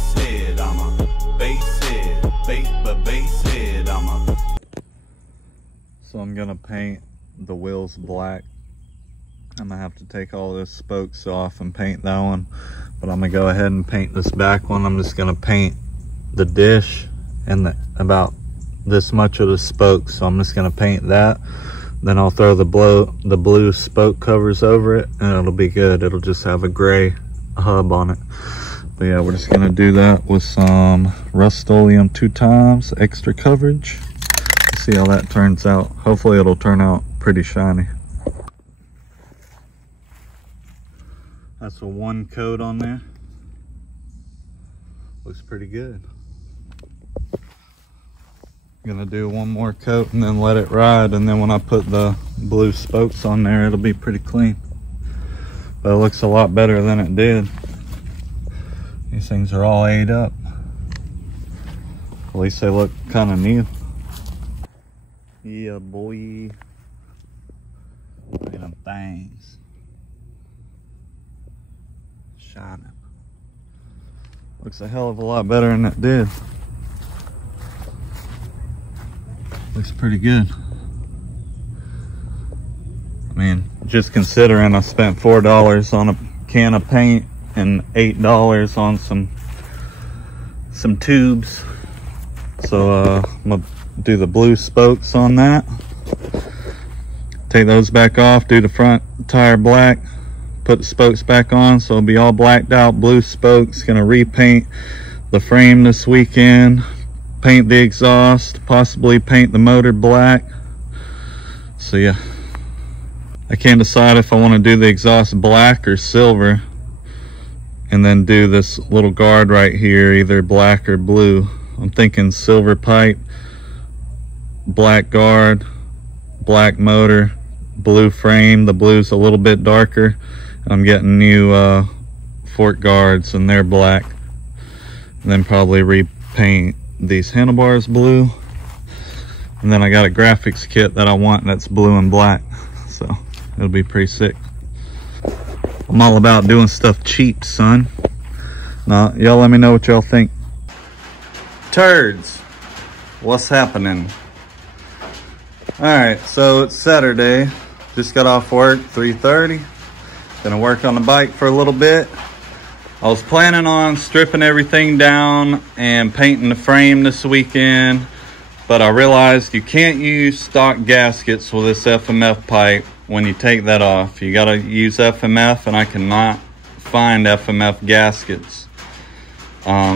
bass head, I'm a bass head, bass head, I'm a. So I'm gonna paint the wheels black. I'm gonna have to take all those spokes off and paint that one, but I'm gonna go ahead and paint this back one. I'm just gonna paint the dish and about this much of the spokes, so I'm just gonna paint that. Then I'll throw the blue spoke covers over it, and it'll be good. It'll just have a gray hub on it. But yeah, we're just gonna do that with some Rust-Oleum 2 times extra coverage. See how that turns out. Hopefully it'll turn out pretty shiny. That's a 1 coat on there. Looks pretty good. I'm gonna do 1 more coat and then let it ride, and then when I put the blue spokes on there, it'll be pretty clean. But it looks a lot better than it did. These things are all ate up. At least they look kind of new. Yeah, boy. Look at them things. Shining. Looks a hell of a lot better than it did. Looks pretty good. I mean, just considering I spent $4 on a can of paint and $8 on some tubes. So I'm gonna do the blue spokes on that. Take those back off, do the front tire black, put the spokes back on so it'll be all blacked out, blue spokes. Gonna repaint the frame this weekend, paint the exhaust, possibly paint the motor black. So yeah, I can't decide if I want to do the exhaust black or silver, and then do this little guard right here either black or blue. I'm thinking silver pipe, black guard, black motor, blue frame. The blue's a little bit darker. I'm getting new fork guards and they're black. And then probably repaint these handlebars blue. And then I got a graphics kit that I want that's blue and black. So it'll be pretty sick. I'm all about doing stuff cheap, son. Now, y'all let me know what y'all think. Turds, what's happening? Alright, so it's Saturday. Just got off work, 3:30. Gonna work on the bike for a little bit. I was planning on stripping everything down and painting the frame this weekend, but I realized you can't use stock gaskets with this FMF pipe when you take that off. You gotta use FMF, and I cannot find FMF gaskets.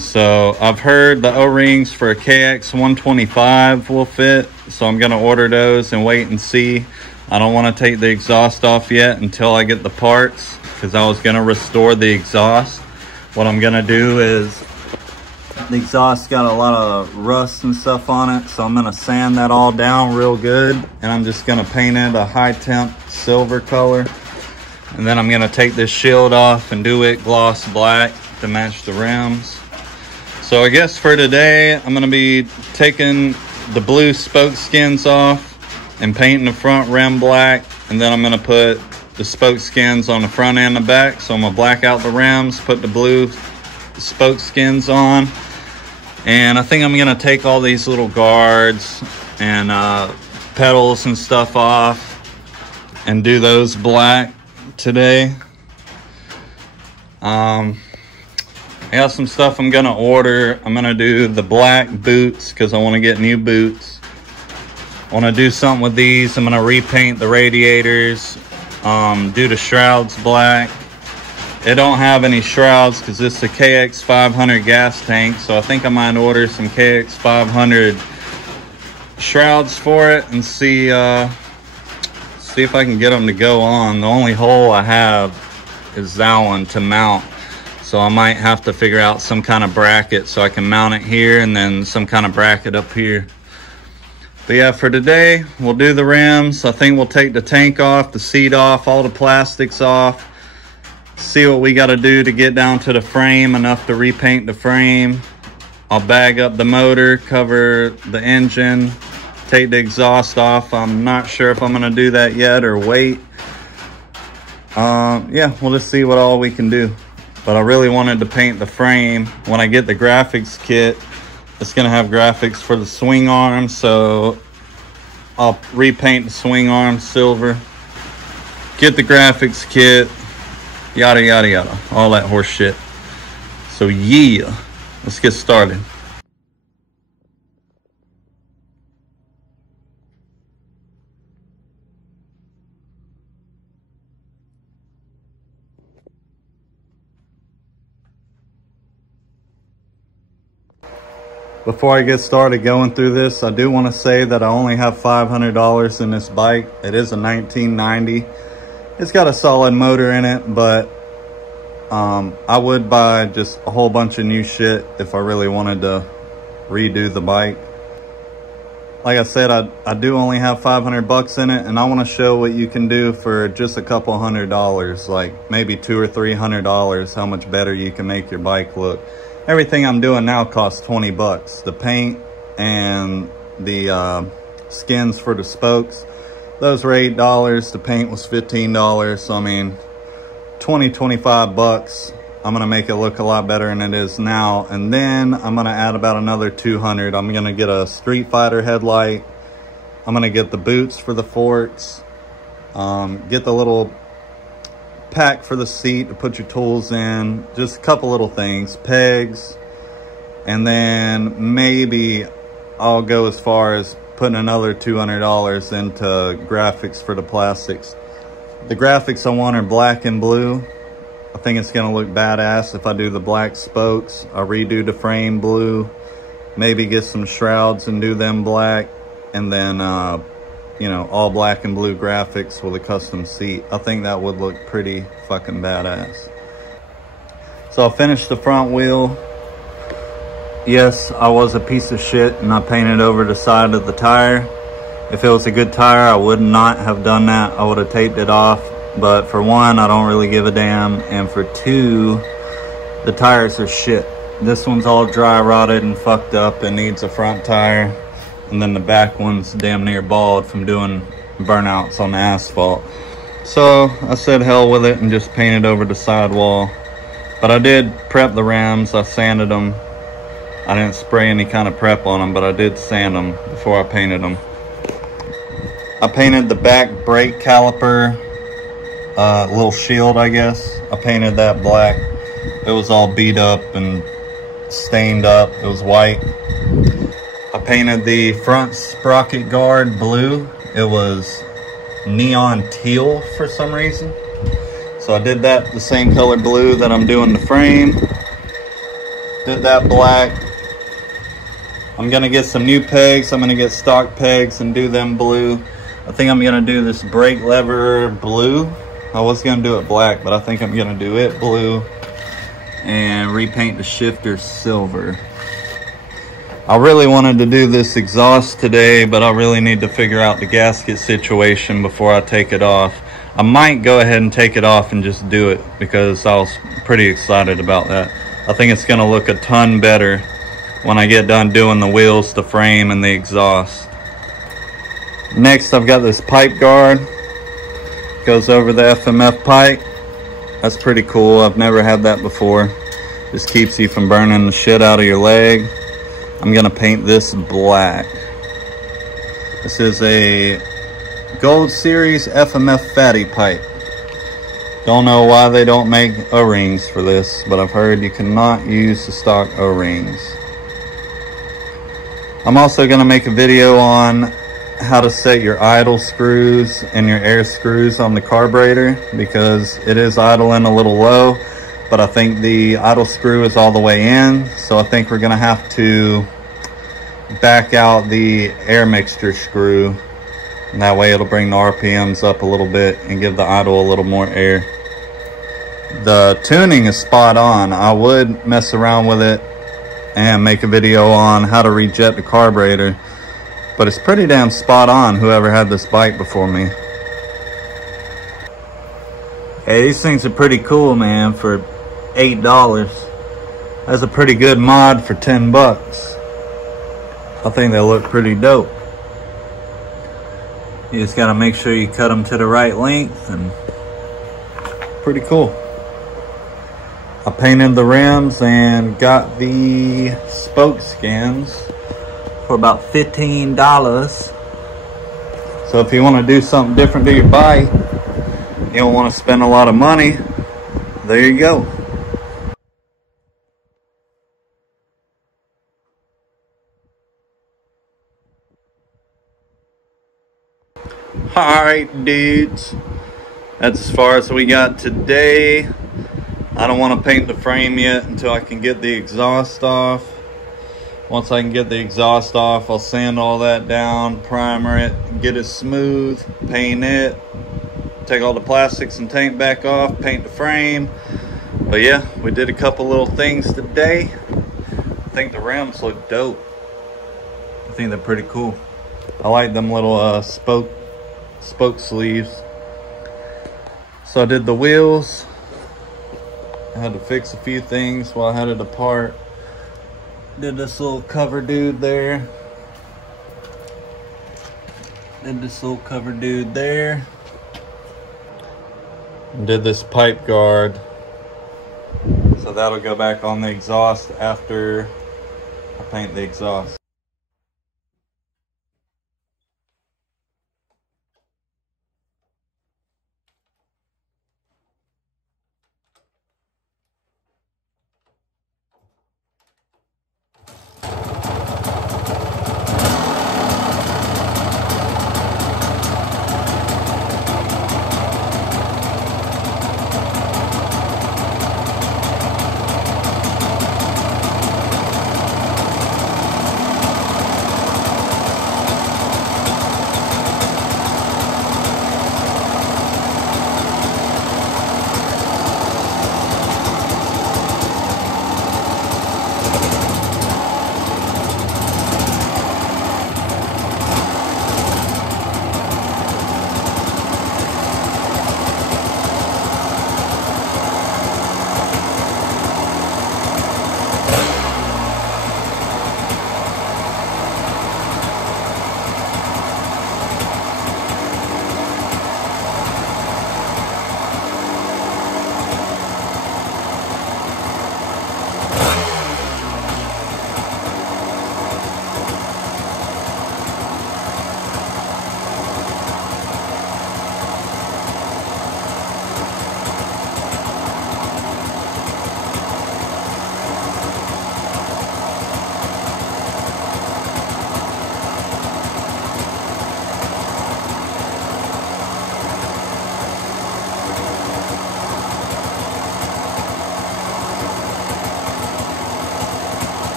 So I've heard the O-rings for a Kdx200 will fit, so I'm gonna order those and wait and see. I don't want to take the exhaust off yet until I get the parts, because I was gonna restore the exhaust. What I'm gonna do is, the exhaust got a lot of rust and stuff on it, so I'm gonna sand that all down real good, and I'm just gonna paint it a high temp silver color. And then I'm gonna take this shield off and do it gloss black to match the rims. So I guess for today, I'm gonna be taking the blue spoke skins off and painting the front rim black, and then I'm gonna put the spoke skins on the front and the back. So I'm gonna black out the rims, put the blue spoke skins on, and I think I'm gonna take all these little guards and pedals and stuff off and do those black today. I got some stuff I'm gonna order. I'm gonna do the black boots because I want to get new boots. I want to do something with these. I'm gonna repaint the radiators, do the shrouds black. They don't have any shrouds because this is a Kdx200 gas tank, so I think I might order some Kdx200 shrouds for it and see if I can get them to go on. The only hole I have is that one to mount, so I might have to figure out some kind of bracket so I can mount it here, and then some kind of bracket up here. But yeah, for today, we'll do the rims. I think we'll take the tank off, the seat off, all the plastics off. See what we gotta do to get down to the frame, enough to repaint the frame. I'll bag up the motor, cover the engine, take the exhaust off. I'm not sure if I'm gonna do that yet or wait. Yeah, we'll just see what all we can do. but I really wanted to paint the frame. When I get the graphics kit, it's gonna have graphics for the swing arm, so I'll repaint the swing arm silver, get the graphics kit, yada yada yada, all that horse shit. So yeah, let's get started. Before I get started going through this, I do want to say that I only have $500 in this bike. It is a 1990. It's got a solid motor in it, but I would buy just a whole bunch of new shit if I really wanted to redo the bike. Like I said, I do only have 500 bucks in it, and I want to show what you can do for just a couple $100, like maybe $200 or $300, how much better you can make your bike look. Everything I'm doing now costs 20 bucks. The paint and the skins for the spokes, those were $8. The paint was $15. So I mean, 25 bucks. I'm gonna make it look a lot better than it is now. And then I'm gonna add about another 200. I'm gonna get a Street Fighter headlight. I'm gonna get the boots for the forks. Get the little pack for the seat to put your tools in, just a couple little things, pegs, and then maybe I'll go as far as putting another $200 into graphics for the plastics. The graphics I want are black and blue. I think it's gonna look badass if I do the black spokes. I'll redo the frame blue, maybe get some shrouds and do them black, and then you know, all black and blue graphics with a custom seat. I think that would look pretty fucking badass. So I finished the front wheel. Yes, I was a piece of shit and I painted over the side of the tire. If it was a good tire, I would not have done that. I would have taped it off. But for one, I don't really give a damn. And for two, the tires are shit. This one's all dry rotted and fucked up and needs a front tire. And then the back one's damn near bald from doing burnouts on the asphalt. So I said hell with it and just painted over the sidewall. But I did prep the rims. I sanded them. I didn't spray any kind of prep on them, but I did sand them before I painted them. I painted the back brake caliper, little shield, I guess. I painted that black. It was all beat up and stained up. It was white. I painted the front sprocket guard blue. It was neon teal for some reason. So I did that the same color blue that I'm doing the frame. Did that black. I'm gonna get some new pegs. I'm gonna get stock pegs and do them blue. I think I'm gonna do this brake lever blue. I was gonna do it black, but I think I'm gonna do it blue and repaint the shifter silver. I really wanted to do this exhaust today, but I really need to figure out the gasket situation before I take it off. I might go ahead and take it off and just do it because I was pretty excited about that. I think it's gonna look a ton better when I get done doing the wheels, the frame, and the exhaust. Next, I've got this pipe guard. Goes over the FMF pipe. That's pretty cool. I've never had that before. Just keeps you from burning the shit out of your leg. I'm gonna paint this black. This is a Gold Series FMF fatty pipe. Don't know why they don't make O-rings for this, but I've heard you cannot use the stock O-rings. I'm also gonna make a video on how to set your idle screws and your air screws on the carburetor because it is idling a little low, but I think the idle screw is all the way in, so I think we're gonna have to back out the air mixture screw, and that way it'll bring the RPMs up a little bit and give the idle a little more air. The tuning is spot on. I would mess around with it and make a video on how to rejet the carburetor, but it's pretty damn spot on, whoever had this bike before me. Hey, these things are pretty cool, man, for $8. That's a pretty good mod for 10 bucks. I think they look pretty dope. You just gotta make sure you cut them to the right length, and pretty cool. I painted the rims and got the spoke skins for about $15. So if you want to do something different to your bike, you don't want to spend a lot of money, there you go. Alright dudes, that's as far as we got today. I don't want to paint the frame yet until I can get the exhaust off. Once I can get the exhaust off, I'll sand all that down, primer it, get it smooth, paint it, take all the plastics and taint back off, paint the frame. But yeah, we did a couple little things today. I think the rims look dope. I think they're pretty cool. I like them little spoke sleeves. So I did the wheels. I had to fix a few things while I had it apart. Did this little cover dude there. Did this little cover dude there. And did this pipe guard. So that'll go back on the exhaust after I paint the exhaust.